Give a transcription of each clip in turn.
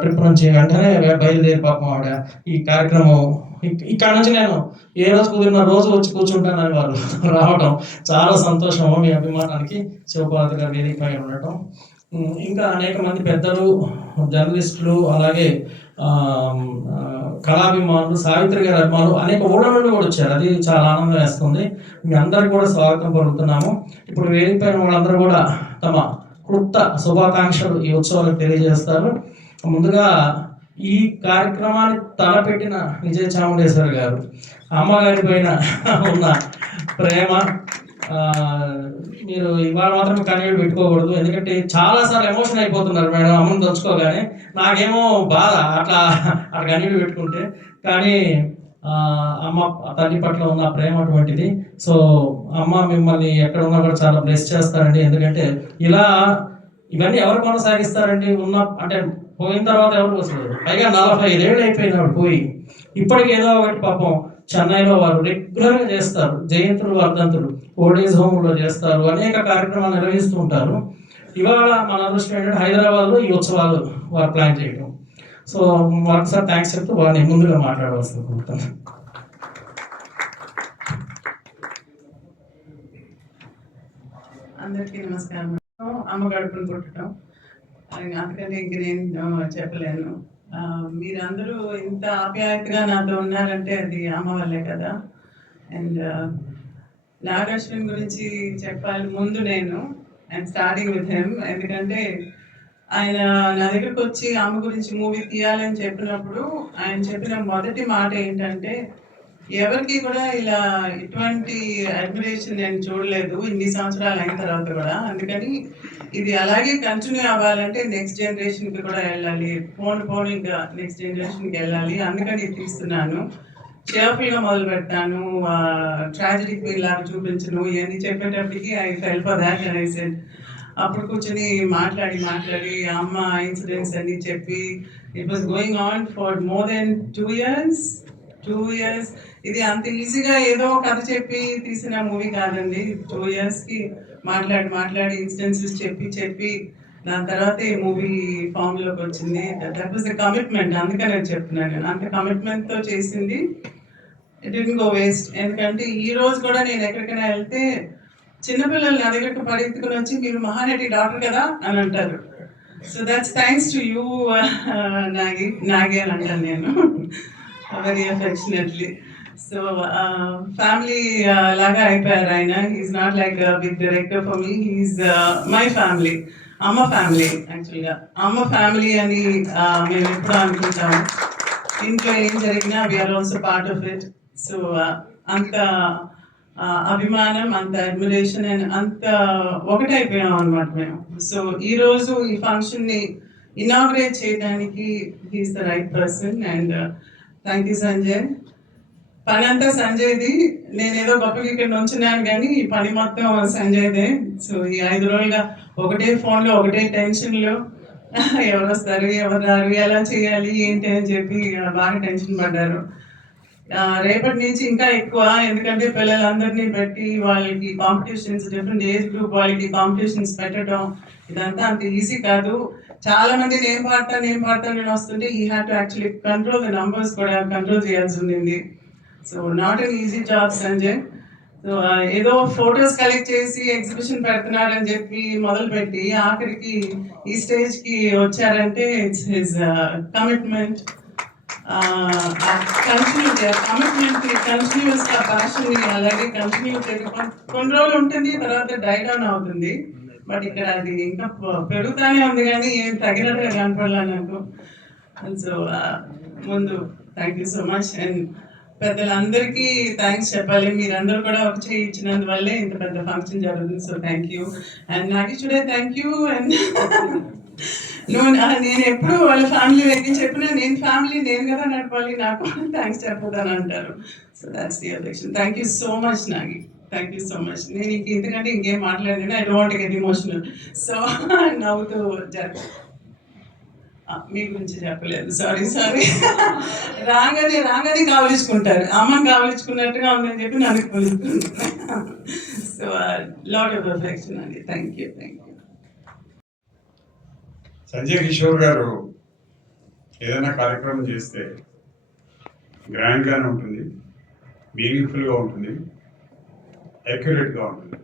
Trip నుంచి వెంటనే బయలుదేరి పాపం ఆవిడ ఈ కార్యక్రమం ఇక్కడ నుంచి నేను ఏ రోజు కుదిరిన రోజు వచ్చి కూర్చుంటానని వారు రావడం చాలా సంతోషము. మీ అభిమానానికి శివపార్వతి గారు వేదికపై ఉండటం, ఇంకా అనేక మంది పెద్దలు, జర్నలిస్టులు, అలాగే కళాభిమానులు, సావిత్రి గారి అభిమానులు అనేక ఊళ్ళ నుండి కూడా వచ్చారు. అది చాలా ఆనందం వేస్తుంది. మీ అందరికీ కూడా స్వాగతం పలుకుతున్నాము. ఇప్పుడు వేదికపైన వాళ్ళందరూ కూడా తమ క్లుప్త శుభాకాంక్షలు ఈ ఉత్సవాలకు తెలియజేస్తారు. ముందుగా ఈ కార్యక్రమాన్ని తలపెట్టిన విజయ చాముండేశ్వరి గారు, అమ్మగారి పైన ఉన్న ప్రేమ, మీరు ఇవాళ మాత్రం కన్నీళ్ళు పెట్టుకోకూడదు, ఎందుకంటే చాలాసార్లు ఎమోషన్ అయిపోతున్నారు మేడం అమ్మని తలుచుకోగానే. నాకేమో బాధ అట్లా కన్నీళ్ళు పెట్టుకుంటే, కానీ అమ్మ తల్లి పట్ల ఉన్న ప్రేమ అటువంటిది. సో అమ్మ మిమ్మల్ని ఎక్కడ ఉన్నా కూడా చాలా బ్లెస్ చేస్తారండి. ఎందుకంటే ఇలా ఇవన్నీ ఎవరు కొనసాగిస్తారండి? అంటే పోయిన తర్వాత ఎవరు వస్తారు? పైగా 45 ఏళ్ళు అయిపోయినాడు పోయి. ఇప్పటికి ఏదో ఒకటి పాపం చెన్నైలో వారు రెగ్యులర్గా చేస్తారు, జయంతులు, వర్ధంతులు, ఓల్డేజ్ హోమ్లో చేస్తారు, అనేక కార్యక్రమాలు నిర్వహిస్తూ ఉంటారు. ఇవాళ మన అదృష్టం ఏంటంటే హైదరాబాద్లో ఈ ఉత్సవాలు వారు ప్లాన్ చేయడం. సో ఒకసారి థ్యాంక్స్ చెప్తూ వారిని ముందుగా మాట్లాడవలసింది కోరుతున్నాను. అందరికీ నమస్కారం. అమ్మ గడుపును పుట్టడం అందుకని ఇంక నేను చెప్పలేను. మీరందరూ ఇంత ఆప్యాయతగా నాతో ఉన్నారంటే అది అమ్మ వల్లే కదా. అండ్ నాగశ్విన్ గురించి చెప్పాలి ముందు నేను అండ్ స్టార్టింగ్ విత్ హిమ్, ఎందుకంటే ఆయన నా దగ్గరకు వచ్చి అమ్మ గురించి మూవీ తీయాలని చెప్పినప్పుడు ఆయన చెప్పిన మొదటి మాట ఏంటంటే, ఎవరికి కూడా ఇలా ఇటువంటి అడ్మిరేషన్ నేను చూడలేదు ఇన్ని సంవత్సరాలు అయిన తర్వాత కూడా. అందుకని ఇది అలాగే కంటిన్యూ అవ్వాలంటే నెక్స్ట్ జనరేషన్కి కూడా వెళ్ళాలి, పోను ఇంకా నెక్స్ట్ జనరేషన్కి వెళ్ళాలి. అందుకని తీస్తున్నాను. చేర్ఫుల్గా మొదలు పెడతాను, ట్రాజడీ ఫీల్ లాగా చూపించను. ఇవన్నీ చెప్పేటప్పటికి I fell for that and I said. అప్పుడు కూర్చొని మాట్లాడి అమ్మ ఇన్సిడెంట్స్ అన్నీ చెప్పి it was going on for more than 2 years. ఇది అంత ఈజీగా ఏదో కథ చెప్పి తీసిన మూవీ కాదండి. 2 yearsకి మాట్లాడి ఇన్సిడెన్సెస్ చెప్పి దాని తర్వాత ఈ మూవీ ఫామ్లోకి వచ్చింది. That was the commitment. అందుకని నేను చెప్తున్నాను, అంత కమిట్మెంట్తో చేసింది. It didn't go waste. ఎందుకంటే ఈ రోజు కూడా నేను ఎక్కడికైనా వెళ్తే చిన్నపిల్లలు నా దగ్గరకు పరిగెత్తుకుని వచ్చి మీరు మహానటి డాక్టర్ కదా అని అంటారు. So that's thanks to you Nagi అని అంటాను నేను వెరీ అఫెక్షనేట్లీ. సో ఫ్యామిలీ లాగా అయిపోయారు ఆయన. He's not like big director for me, he's my family, అమ్మ ఫ్యామిలీ. యాక్చువల్గా అమ్మ ఫ్యామిలీ అని మేము ఎప్పుడూ అనుకుంటాము. ఇంట్లో ఏం జరిగినా we are also part of it. So అంత అభిమానం, అంత అడ్మిరేషన్ అండ్ అంత ఒకటైపోయాం అనమాట మేము. సో ఈరోజు ఈ ఫంక్షన్ని ఇనాగ్రేట్ చేయడానికి he's the right person. And thank you Sanjay. పని అంతా సంజయ్ది, నేనేదో గొప్పగా ఇక్కడ నుంచున్నాను కానీ ఈ పని మొత్తం సంజయ్దే. సో ఈ 5 రోజులుగా ఒకటే ఫోన్లో ఒకటే టెన్షన్లో, ఎవరు వస్తారు ఎవరు రారు, ఎలా చేయాలి ఏంటి అని చెప్పి బాగా టెన్షన్ పడ్డారు. రేపటి నుంచి ఇంకా ఎక్కువ, ఎందుకంటే పిల్లలందరినీ పెట్టి వాళ్ళకి కాంపిటీషన్స్, డిఫరెంట్ ఏజ్ గ్రూప్ వాళ్ళకి కాంపిటీషన్స్ పెట్టడం ఇదంతా అంత ఈజీ కాదు. చాలా మంది నేను పాడతాను నేను వస్తుంటే ఈ have to actually control the numbers కూడా కంట్రోల్ చేయాల్సి ఉంది. So not an easy job Sanjay. So ఏదో ఫొటోస్ కలెక్ట్ చేసి ఎగ్జిబిషన్ పెడుతున్నారని చెప్పి మొదలుపెట్టి ఆఖరికి ఈ స్టేజ్కి వచ్చారంటే ఇట్స్ హిజ్ కమిట్మెంట్, కంటిన్యూస్గా ప్యాషన్ అలాగే కంటిన్యూ కొన్ని రోజులు ఉంటుంది, తర్వాత డై డౌన్ అవుతుంది. బట్ ఇక్కడ అది ఇంకా పెరుగుతూనే ఉంది కానీ ఏం తగినట్టుగా కనపడలే నాకు. సో ముందు thank you so much. And పెద్దలందరికీ థ్యాంక్స్ చెప్పాలి. మీరందరూ కూడా ఒక చేయి ఇచ్చినందువల్లే ఇంత పెద్ద ఫంక్షన్ జరుగుతుంది. So thank you. అండ్ నాగేశ్వరే థ్యాంక్ యూ. అండ్ నేను ఎప్పుడు వాళ్ళ ఫ్యామిలీ దగ్గర చెప్పినా నేను ఫ్యామిలీ నేను కదా నడపాలి, నాకు థ్యాంక్స్ చెప్పదని అంటారు. So that's the affection. Thank you so much Nagi, thank you so much. నేను ఇంతకంటే ఇంకేం మాట్లాడాను, I don't get emotional. So నవ్వుతూ మీ గురించి చెప్పలేదు, సారీ. రాగానే కావలించుకుంటారు, అమ్మని కావలించుకున్నట్టుగా ఉందని చెప్పి నన్ను కొలుసుకుంటారు. సో లాట్ ఆఫ్ అఫెక్షన్ అండి. Thank you. సంజయ్ కిషోర్ గారు ఏదైనా కార్యక్రమం చేస్తే గ్రాండ్గానే ఉంటుంది, మీనింగ్ఫుల్గా ఉంటుంది, యాక్యురేట్గా ఉంటుంది.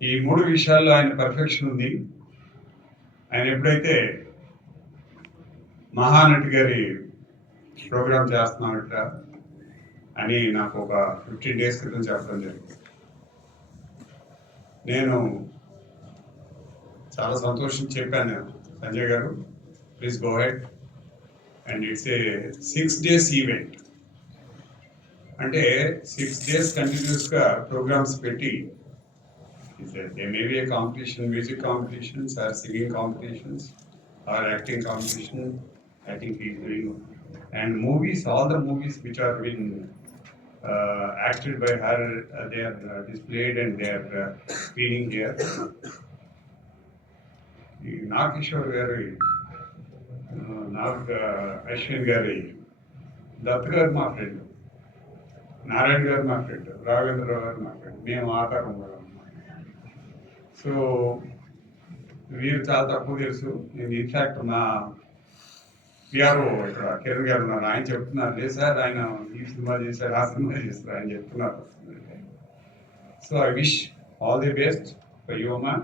ఈ 3 విషయాల్లో ఆయన పర్ఫెక్షన్ ఉంది. ఆయన ఎప్పుడైతే మహానటి గారి ప్రోగ్రాం చేస్తున్నామట అని నాకు ఒక 15 days క్రితం చెప్పడం జరిగింది. నేను చాలా సంతోషించి చెప్పాను, సంజయ్ గారు please go head, and it's a 6 days event. అంటే 6 days కంటిన్యూస్గా ప్రోగ్రామ్స్ పెట్టి there may be a competition, music competitions or singing competitions or acting competition. I think he's doing, and movies, all the movies which are been acted by her, they are displayed and they are screening here. Nagkishore gari, Ashwin gari, Datt garu ma friend, Narayan garu ma friend, Ravindra garu ma friend, మేము ఆధారం గారు. So వీరు చాలా తక్కువ తెలుసు. నేను in fact మా PRO ఇక్కడ కిరణ్ గారు ఉన్నారు, ఆయన చెప్తున్నారు, లేదు సార్ ఆయన ఈ సినిమా చేశారు, ఆ సినిమా చేస్తారు ఆయన చెప్తున్నారు. So I wish all the best for you అమ్మా,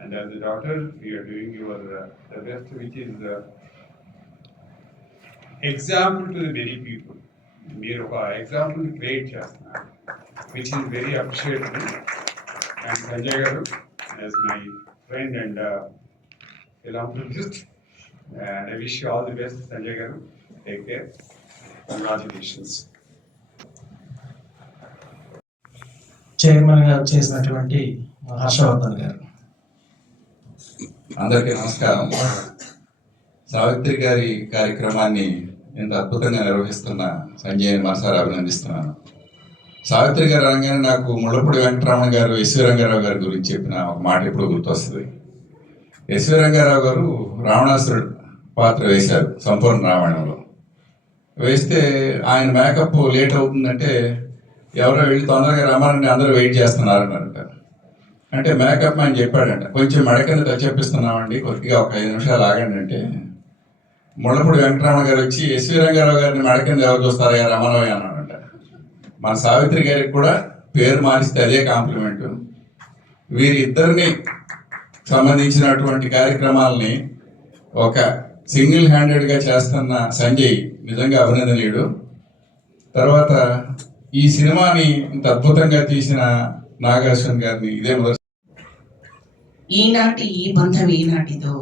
and as a daughter you're doing your the best which is example to the very people. మీరు ఒక ఎగ్జాంపుల్ క్రియేట్ చేస్తున్నారు which is very appreciable. And Sanjay గారు as my friend and philanthropist, and I wish you all the best, Sanjay garu. Take care. Congratulations. Chairman గా చేసినటువంటి హర్షవర్ధన్ గారు. అందరికీ నమస్కారం. సావిత్రి గారి కార్యక్రమాన్ని ఇంత అద్భుతంగా నిర్వహిస్తున్న సంజయ్ని మనసారా అభినందిస్తున్నాను. సావిత్రి గారు అనగానే నాకు ముళ్ళపూడి వెంకటరమణ గారు ఎస్వి రంగారావు గారి గురించి చెప్పిన ఒక మాట ఎప్పుడు గుర్తొస్తుంది. ఎస్వి రంగారావు గారు రావణాసురుడు పాత్ర వేశారు సంపూర్ణ రామాయణంలో. వేస్తే ఆయన మేకప్ లేట్ అవుతుందంటే ఎవరో వెళ్ళి తొందరగా రమ్మని అందరూ వెయిట్ చేస్తున్నారన్నారంట. అంటే మేకప్ అని చెప్పాడంట, కొంచెం మెడ కింద టచ్ చెప్పిస్తున్నామండి, కొద్దిగా ఒక 5 నిమిషాలు ఆగండి అంటే ముళ్ళపూడి వెంకటరమణ గారు వచ్చి ఎస్వి రంగారావు గారిని మెడ కింద ఎవరు చూస్తారా రమణయ్య అన్నాడంట. మన సావిత్రి గారికి కూడా పేరు మారిస్తే అదే కాంప్లిమెంట్. వీరిద్దరిని సంబంధించినటువంటి కార్యక్రమాలని ఒక సింగిల్ హ్యాండెడ్గా చేస్తున్న సంజయ్ నిజంగా అభినందనీయుడు. తర్వాత ఈ సినిమాని ఇంత అద్భుతంగా తీసిన నాగార్జున గారిని ఇదే మొదటి. ఈనాటి ఈ బంధం ఈనాటిదో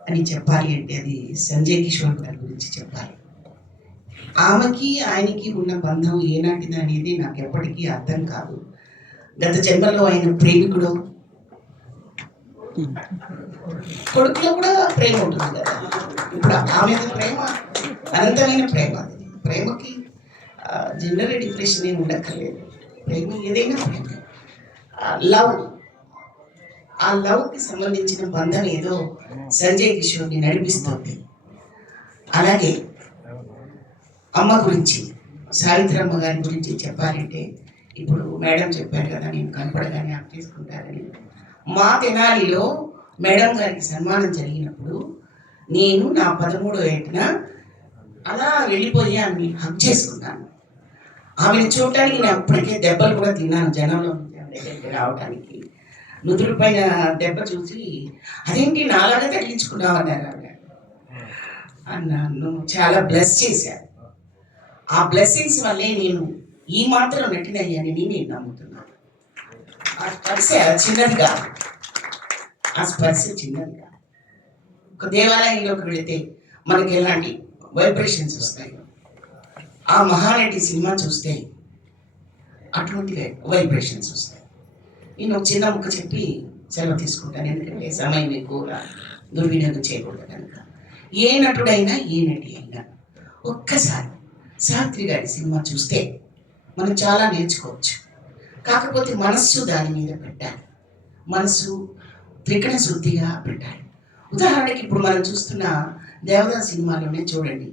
అని చెప్పాలి అంటే అది సంజయ్ కిషోర్ గారి గురించి చెప్పాలి. ఆమెకి ఆయనకి ఉన్న బంధం ఏనాటిది అనేది నాకు ఎప్పటికీ అర్థం కాదు. గత జన్మలో ఆయన ప్రేమికుడు, కొడుకులో కూడా ప్రేమ ఉంటుంది కదా. ఇప్పుడు ఆమె ప్రేమ అనంతమైన ప్రేమ. అది ప్రేమకి జెండర్ డిఫరెషన్ ఏమి ఉండక్కర్లేదు. ప్రేమ ఏదైనా ప్రేమ, లవ్, ఆ లవ్కి సంబంధించిన బంధం ఏదో సంజయ్ కిషోర్ని నడిపిస్తుంది. అలాగే అమ్మ గురించి, సావిత్రి అమ్మ గారి గురించి చెప్పాలంటే ఇప్పుడు మేడం చెప్పారు కదా, నేను కనపడగానే యాక్ట్ చేసుకుంటారని. మా తెనాలిలో మేడం గారికి సన్మానం జరిగినప్పుడు నేను నా 13వ ఏటన అలా వెళ్ళిపోయి ఆమెని హక్ చేసుకున్నాను. ఆమెను చూడటానికి నేను అప్పటికే దెబ్బలు కూడా తిన్నాను జనంలో దగ్గరికి రావడానికి. నుదురు పైన దెబ్బ చూసి అదేంటి నాలాగా తగిలించుకున్నావు అన్నారు ఆవిడ. నన్ను చాలా బ్లెస్ చేశారు. ఆ బ్లెస్సింగ్స్ వల్లే నేను ఈ మాత్రం నటినయ్యానని నేను నమ్ముతున్నాను. ఆ స్పర్శ చిన్నది కాదు, ఆ స్పర్శ చిన్నది కాదు. ఒక దేవాలయంలోకి వెళితే మనకి ఎలాంటి వైబ్రేషన్స్ వస్తాయి, ఆ మహానటి సినిమా చూస్తే అటువంటి వైబ్రేషన్స్ వస్తాయి. నేను ఒక చిన్న ముక్క చెప్పి సెలవు తీసుకుంటాను, ఎందుకంటే సమయం ఎక్కువగా దుర్వినియోగం చేయకూడదు కనుక. ఏ నటుడైనా ఏ నటి అయినా ఒక్కసారి సావిత్రి గారి సినిమా చూస్తే మనం చాలా నేర్చుకోవచ్చు. కాకపోతే మనస్సు దాని మీద పెట్టాలి, మనస్సు త్రికణ శుద్ధిగా పెట్టాలి. ఉదాహరణకి ఇప్పుడు మనం చూస్తున్న దేవదా సినిమాలోనే చూడండి,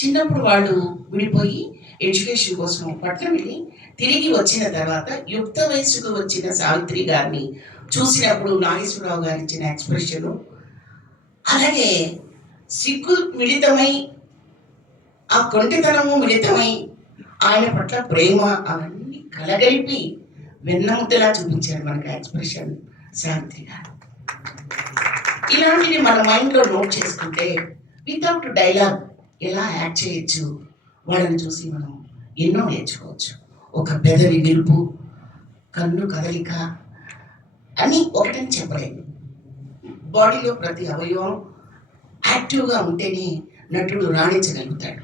చిన్నప్పుడు వాళ్ళు విడిపోయి ఎడ్యుకేషన్ కోసం పట్నం వెళ్ళి తిరిగి వచ్చిన తర్వాత యుక్త వయసుకు వచ్చిన సావిత్రి గారిని చూసినప్పుడు నాగేశ్వరరావు గారు ఇచ్చిన ఎక్స్ప్రెషను, అలాగే సిగ్గు మిళితమై, ఆ కొంటితనము మిళితమై, ఆయన పట్ల ప్రేమ అవన్నీ కలగలిపి వెన్నముద్దలా చూపించారు మనకు ఎక్స్ప్రెషన్ సావిత్రి గారు. ఇలాంటివి మన మైండ్లో నోట్ చేసుకుంటే వితౌట్ డైలాగ్ ఎలా యాక్ట్ చేయొచ్చు, వాళ్ళని చూసి మనం ఎన్నో నేర్చుకోవచ్చు. ఒక పెదవి విరుపు, కన్ను కదలిక అని ఒకటని చెప్పలేము. బాడీలో ప్రతి అవయవం యాక్టివ్గా ఉంటేనే నటుడు రాణించగలుగుతాడు.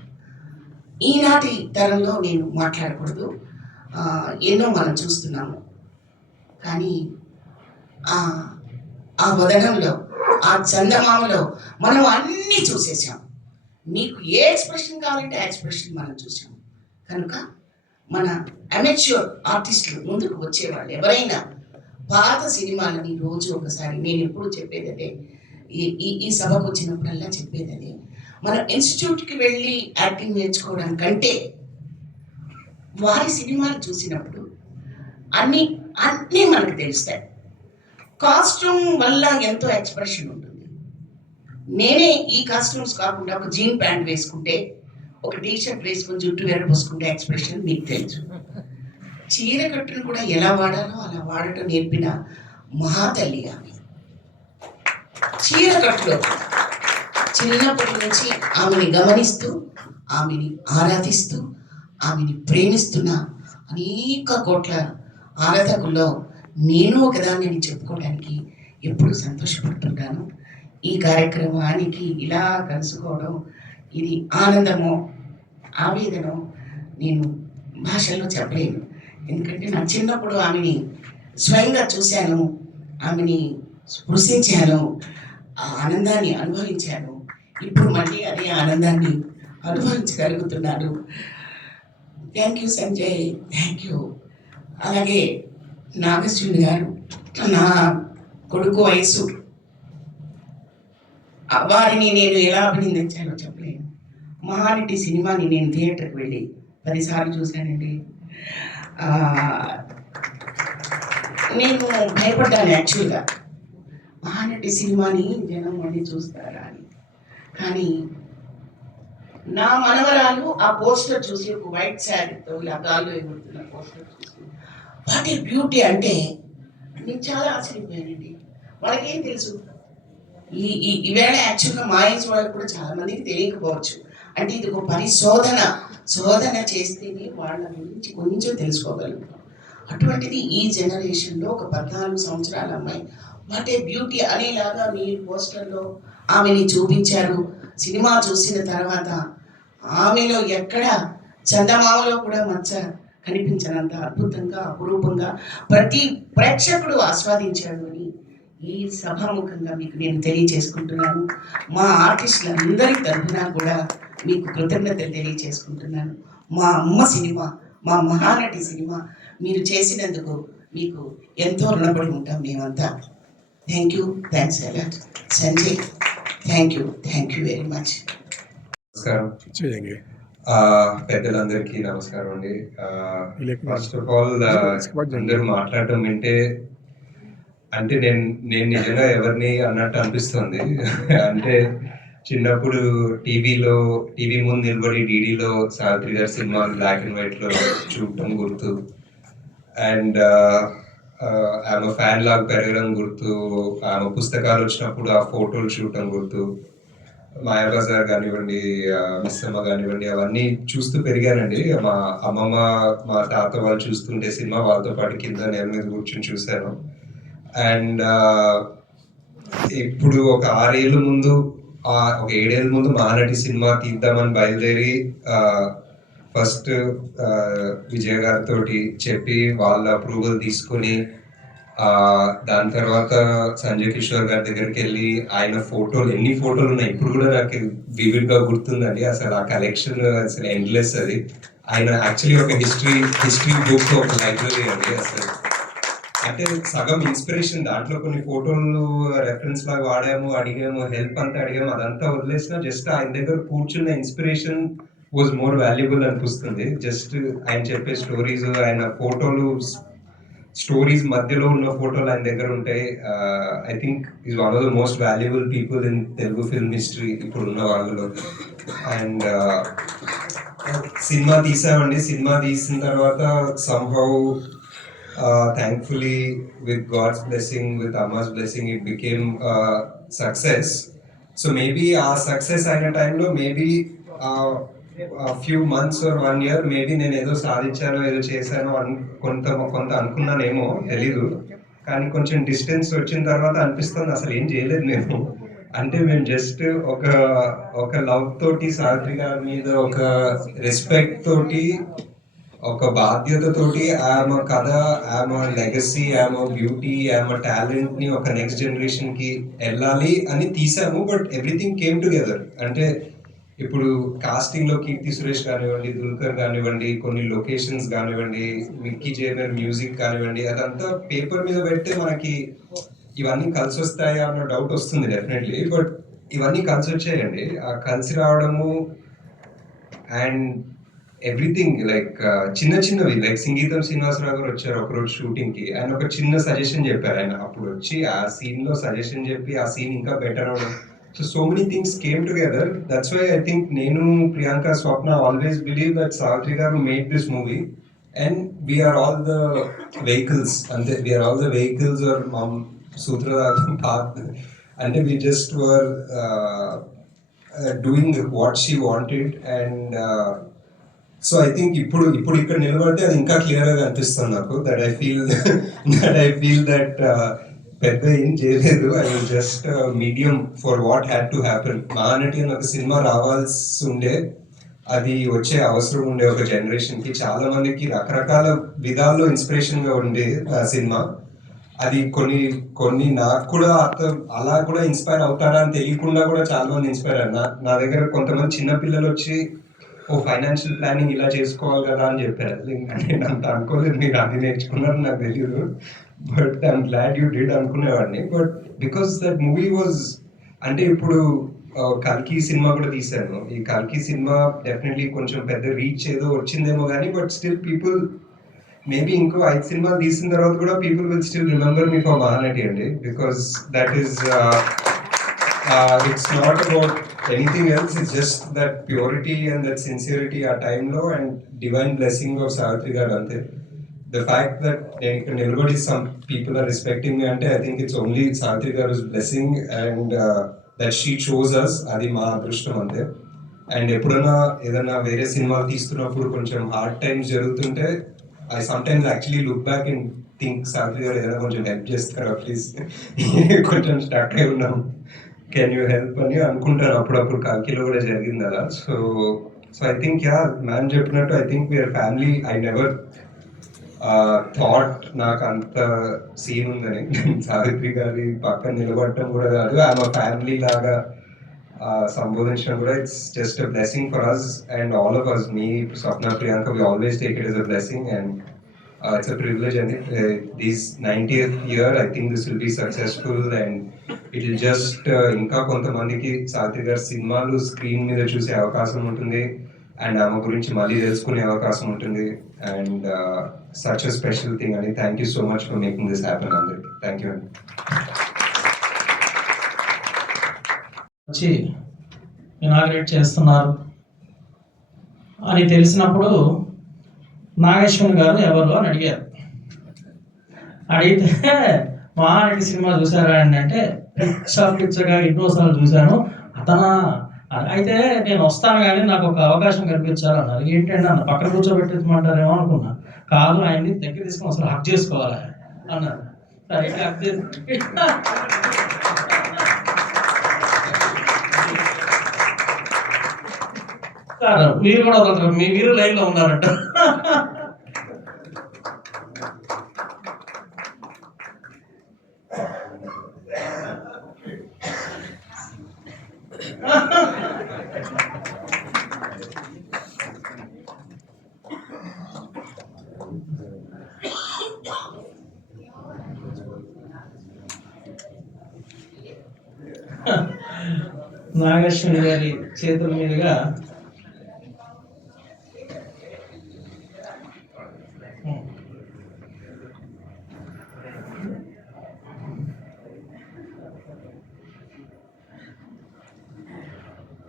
ఈనాటి తరంలో నేను మాట్లాడకూడదు, ఎన్నో మనం చూస్తున్నాము. కానీ ఆ వదనంలో, ఆ చందమామలో మనం అన్నీ చూసేసాం. మీకు ఏ ఎక్స్ప్రెషన్ కావాలంటే ఆ ఎక్స్ప్రెషన్ మనం చూసాం. కనుక మన అమెచ్యూర్ ఆర్టిస్టులు ముందుకు వచ్చేవాళ్ళు ఎవరైనా పాత సినిమాలని రోజు ఒకసారి, నేను ఎప్పుడు చెప్పేది అదే, ఈ సభకు వచ్చినప్పుడల్లా చెప్పేది అదే, మనం ఇన్స్టిట్యూట్కి వెళ్ళి యాక్టింగ్ నేర్చుకోవడం కంటే వారి సినిమాలు చూసినప్పుడు అన్నీ మనకు తెలుస్తాయి. కాస్ట్యూమ్ వల్ల ఎంతో ఎక్స్ప్రెషన్ ఉంటుంది. నేనే ఈ కాస్ట్యూమ్స్ కాకుండా ఒక జీన్ ప్యాంట్ వేసుకుంటే, ఒక టీ షర్ట్ వేసుకుని జుట్టు వేరపోసుకుంటే ఎక్స్ప్రెషన్ మీకు తెలుసు. చీర కట్టును కూడా ఎలా వాడాలో అలా వాడటం నేర్పిన మహాతల్లి ఆమె. చీర కట్టులో చిన్నప్పటి నుంచి ఆమెని గమనిస్తూ, ఆమెని ఆరాధిస్తూ, ఆమెని ప్రేమిస్తున్న అనేక కోట్ల ఆరాధకుల్లో నేను ఒకదాన్ని అని చెప్పుకోవడానికి ఎప్పుడు సంతోషపడుతుంటాను. ఈ కార్యక్రమానికి ఇలా కలుసుకోవడం, ఇది ఆనందమో ఆవేదనో నేను భాషల్లో చెప్పలేను. ఎందుకంటే నా చిన్నప్పుడు ఆమెని స్వయంగా చూశాను, ఆమెని స్పృశించాను, ఆ ఆనందాన్ని అనుభవించాను. ఇప్పుడు మళ్ళీ అదే ఆనందాన్ని అనుభవించగలుగుతున్నాను. Thank you Sanjay, thank you. అలాగే నాగశ్విని గారు, నా కొడుకు వయసు, వారిని నేను ఎలా అభినందించాలో చెప్పలేను. మహానటి సినిమాని నేను థియేటర్కి వెళ్ళి 10 సార్లు చూశానండి. నేను భయపడ్డాను యాక్చువల్గా, మహానటి సినిమాని జనం మళ్ళీ చూస్తారా అని. కానీ నా మనవరాలు ఆ పోస్టర్ చూసి, ఒక వైట్ శారీతో ఇలా గాల్లో ఎగురుతున్న పోస్టర్ చూసి, వాట్ ఏ బ్యూటీ అంటే నేను చాలా ఆశ్చర్యపోయానండి. వాళ్ళకేం తెలుసు, ఈవేళ యాక్చువల్గా మా ఏజ్ వాళ్ళకి కూడా చాలా మందికి తెలియకపోవచ్చు. అంటే ఇది ఒక శోధన చేస్తేనే వాళ్ళ గురించి కొంచెం తెలుసుకోగలుగుతాం. అటువంటిది ఈ జనరేషన్లో ఒక 14 సంవత్సరాల అమ్మాయి వాట్ ఏ బ్యూటీ అనేలాగా మీరు పోస్టర్లో ఆమెని చూపించారు. సినిమా చూసిన తర్వాత ఆమెలో ఎక్కడ చందమామలో కూడా మచ్చ కనిపించినంత అద్భుతంగా, అపురూపంగా ప్రతి ప్రేక్షకుడు ఆస్వాదించాడు అని ఈ సభాముఖంగా మీకు నేను తెలియచేసుకుంటున్నాను. మా ఆర్టిస్టులందరి తరఫున కూడా మీకు కృతజ్ఞతలు తెలియచేసుకుంటున్నాను. మా అమ్మ సినిమా, మా మహానటి సినిమా మీరు చేసినందుకు మీకు ఎంతో రుణపడి ఉంటాం మేమంతా. Thank you, thanks a lot Sanjay, thank you very much. నమస్కారం పెద్దలందరికీ నమస్కారం అండి. ఫస్ట్ ఆఫ్ ఆల్ అందరూ మాట్లాడటం వింటే అంటే నేను నిజంగా ఎవరిని అన్నట్టు అనిపిస్తుంది. అంటే చిన్నప్పుడు టీవీ ముందు నిలబడి డీడీలో సావిత్రి గారి సినిమా బ్లాక్ అండ్ వైట్లో చూడటం గుర్తు, అండ్ ఆమె ఫ్యాన్ లాగా పెరగడం గుర్తు, ఆమె పుస్తకాలు వచ్చినప్పుడు ఆ ఫోటోలు చూడటం గుర్తు, మాయాబజార్ కానివ్వండి, మిస్సమ్మ కానివ్వండి, అవన్నీ చూస్తూ పెరిగానండి. మా అమ్మమ్మ మా తాత వాళ్ళు చూస్తుంటే సినిమా వాళ్ళతో పాటు కింద నేల మీద కూర్చొని చూశాను. అండ్ ఇప్పుడు ఒక 6 ఏళ్ళ ముందు, ఒక 7 ఏళ్ళ ముందు మహానటి సినిమా తీద్దామని బయలుదేరి ఫస్ట్ విజయ్ గారితో చెప్పి వాళ్ళ అప్రూవల్ తీసుకుని, దాని తర్వాత సంజయ్ కిషోర్ గారి దగ్గరికి వెళ్ళి ఆయన ఫోటోలు, ఎన్ని ఫోటోలు ఉన్నాయి ఇప్పుడు కూడా నాకు వివిడ్ గా గుర్తుందండి. అసలు ఆ కలెక్షన్ అసలు ఎండ్లెస్. అది ఆయన యాక్చువల్లీ ఒక హిస్టరీ బుక్, ఒక లైబ్రరీ అండి. అసలు అంటే సగం ఇన్స్పిరేషన్ దాంట్లో, కొన్ని ఫోటోలు రెఫరెన్స్ లాగా వాడాము, అడిగాము, హెల్ప్ అంతా అడిగాము, అదంతా వదిలేసిన జస్ట్ ఆయన దగ్గర కూర్చున్న ఇన్స్పిరేషన్ వాజ్ మోర్ వాల్యుబుల్ అనిపిస్తుంది. జస్ట్ ఆయన చెప్పే స్టోరీస్, ఆయన ఫోటోలు స్టోరీస్ మధ్యలో ఉన్న ఫోటోలు ఆయన దగ్గర ఉంటాయి. I think is one of the most valuable people in Telugu film history ఇప్పుడు ఉన్న వాళ్ళలో. అండ్ సినిమా తీసామండి. సినిమా తీసిన తర్వాత somehow thankfully with God's blessing, with Amma's blessing, it became success. So maybe ఆ సక్సెస్ అయిన టైంలో maybe few months or 1 year maybe నేను ఏదో సాధించానో ఏదో చేశానో కొంత అనుకున్నానేమో తెలీదు. కానీ కొంచెం డిస్టెన్స్ వచ్చిన తర్వాత అనిపిస్తుంది అసలు ఏం చేయలేదు మేము. అంటే మేము జస్ట్ ఒక లవ్ తోటి సావిత్రి గారి మీద ఒక రెస్పెక్ట్ తోటి ఒక బాధ్యతతోటి ఆమె కథ, ఆమె లెగసీ, ఆమె బ్యూటీ, ఆమె టాలెంట్ ని ఒక నెక్స్ట్ జనరేషన్ కి వెళ్ళాలి అని తీసాము. But everything came together. అంటే ఇప్పుడు కాస్టింగ్ లో కీర్తి సురేష్ కానివ్వండి, దుల్కర్ కానివ్వండి, కొన్ని లొకేషన్స్ కానివ్వండి, మిక్కీ జేనర్ మ్యూజిక్ కానివ్వండి, అదంతా పేపర్ మీద పెడితే మనకి ఇవన్నీ కలిసి వస్తాయా అన్న డౌట్ వస్తుంది డెఫినెట్లీ. బట్ ఇవన్నీ కలిసి వచ్చాయండి. ఆ కలిసి రావడము అండ్ ఎవ్రీథింగ్ లైక్ చిన్నవి లైక్ సంగీతం శ్రీనివాసరావు గారు వచ్చారు ఒకరోజు షూటింగ్ కి. ఆయన ఒక చిన్న సజెషన్ చెప్పారు. ఆయన అప్పుడు వచ్చి ఆ సీన్ లో సజెషన్ చెప్పి ఆ సీన్ ఇంకా బెటర్ అవడం. So many things came together. That's why I think Nenu, Priyanka, Swapna always believe that Savitri garu made this movie, and we are all the vehicles. And we are all the vehicles or Sutra path, and we just were doing what she wanted. And so I think ఇప్పుడు ఇక్కడ నిలబడితే అది ఇంకా clear గా అనిపిస్తుంది నాకు. That I feel that పెద్ద ఏం చేయలేదు. I was just medium for what had to happen. Mahanati అని ఒక సినిమా రావాల్సి ఉండే, అది వచ్చే అవసరం ఉండే ఒక జనరేషన్ కి. చాలా మందికి రకరకాల విధాల్లో ఇన్స్పిరేషన్ గా ఉండే ఆ సినిమా. అది కొన్ని నాకు కూడా అలా కూడా ఇన్స్పైర్ అవుతారా అని తెలియకుండా కూడా చాలా మంది ఇన్స్పైర్ అయ్యారు. నా దగ్గర కొంతమంది చిన్నపిల్లలు వచ్చి ఫైనాన్షియల్ ప్లానింగ్ ఇలా చేసుకోవాలి కదా అని చెప్పారు. నేను అంత అనుకోలేదు, మీరు అది నేర్చుకున్నారు నాకు తెలియదు. But I'm glad you did అనుకునేవాడిని. But because that movie was, అంటే ఇప్పుడు కల్కి సినిమా కూడా తీశాను. ఈ కల్కి సినిమా డెఫినెట్లీ కొంచెం పెద్ద రీచ్ ఏదో వచ్చిందేమో కానీ, బట్ స్టిల్ పీపుల్ మేబీ ఇంకో 5 సినిమాలు తీసిన తర్వాత కూడా people will still remember me for Mahanati అండి. Because that is it's not about anything else. It's just that purity and that sincerity ఆ టైంలో and divine blessing of Savitri గారు అంతే. The fact that nobody, some people are respecting me ante, I think it's only Savitri garu's blessing and that she chose us. Adi ma adrushtam ante. And epudana edana vere cinema teestunappudu koncham hard times jarugutunte, I sometimes actually look back and think Savitri garu edana koncham help chestara please. Koncham stuck ayi unnam, can you help ani anukuntanu appudu kalkilo kuda jarigindi ala. So I think yeah, man cheppinattu, I think we are family. I never thought నాకు అంత scene ఉందని. సావిత్రి గారి పక్కన నిలబడటం కూడా కాదు, ఆమె family లాగా సంబోధించడం కూడా it's just a blessing for us and all of us. మీ, Swapna, Priyanka, we always take it as a blessing and it's a privilege. And this 90th year I think this will be successful and it will just ఇంకా కొంతమందికి సావిత్రి గారి సినిమాలు screen మీద చూసే అవకాశం ఉంటుంది and ఆమె గురించి మళ్ళీ తెలుసుకునే అవకాశం ఉంటుంది. And such a special thing and thank you so much for making this happen అందరికి. Thank you. వచ్చి ఇనాగ్రేట్ చేస్తున్నారు అని తెలిసినప్పుడు నాగేశ్వరి గారు ఎవరు అని అడిగారు. అడిగితే మహానటి సినిమా చూసారా అని అంటే, పిచ్చగా ఎన్నోసార్లు చూశాను అతనా. అయితే నేను వస్తాను కానీ నాకు ఒక అవకాశం కల్పించాలన్నారు. ఏంటంటే అన్న పక్కన కూర్చోబెట్టమంటారేమో అనుకున్నా. కాదు, ఆయన్ని దగ్గర తీసుకుని అసలు హక్ చేసుకోవాలి అన్నారు. సరే హక్ చేసి మీరు కూడా వదలరు, మీరు లైన్లో ఉన్నారంట. నాగేశ్వరి గారి చేతుల మీదుగా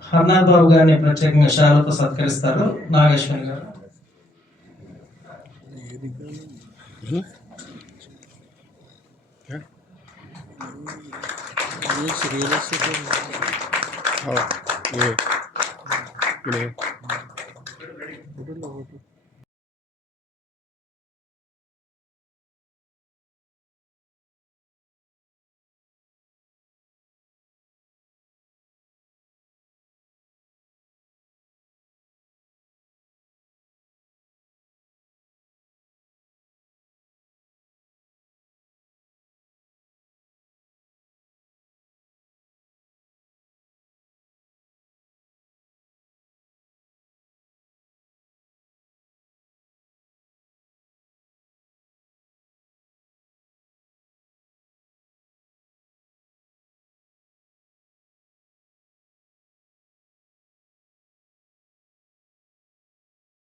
హర్నాథ్ బాబు గారిని ప్రత్యేకంగా శాలతో సత్కరిస్తారు నాగేశ్వరి గారు. ये